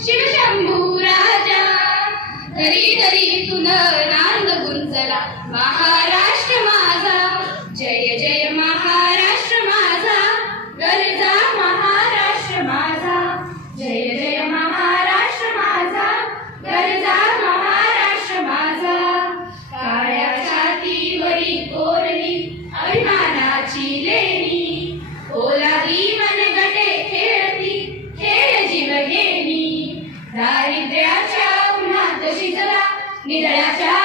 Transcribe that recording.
शिवशंभू राजा तरी तरी तुन नांद गुंजला महाराष्ट्र माझा. जय जय महाराष्ट्र माझा. गरजा महाराष्ट्र माझा. जय जय महाराष्ट्र माझा. गरजा महाराष्ट्र माझा. काळ्या छातीवरी कोरली शिजला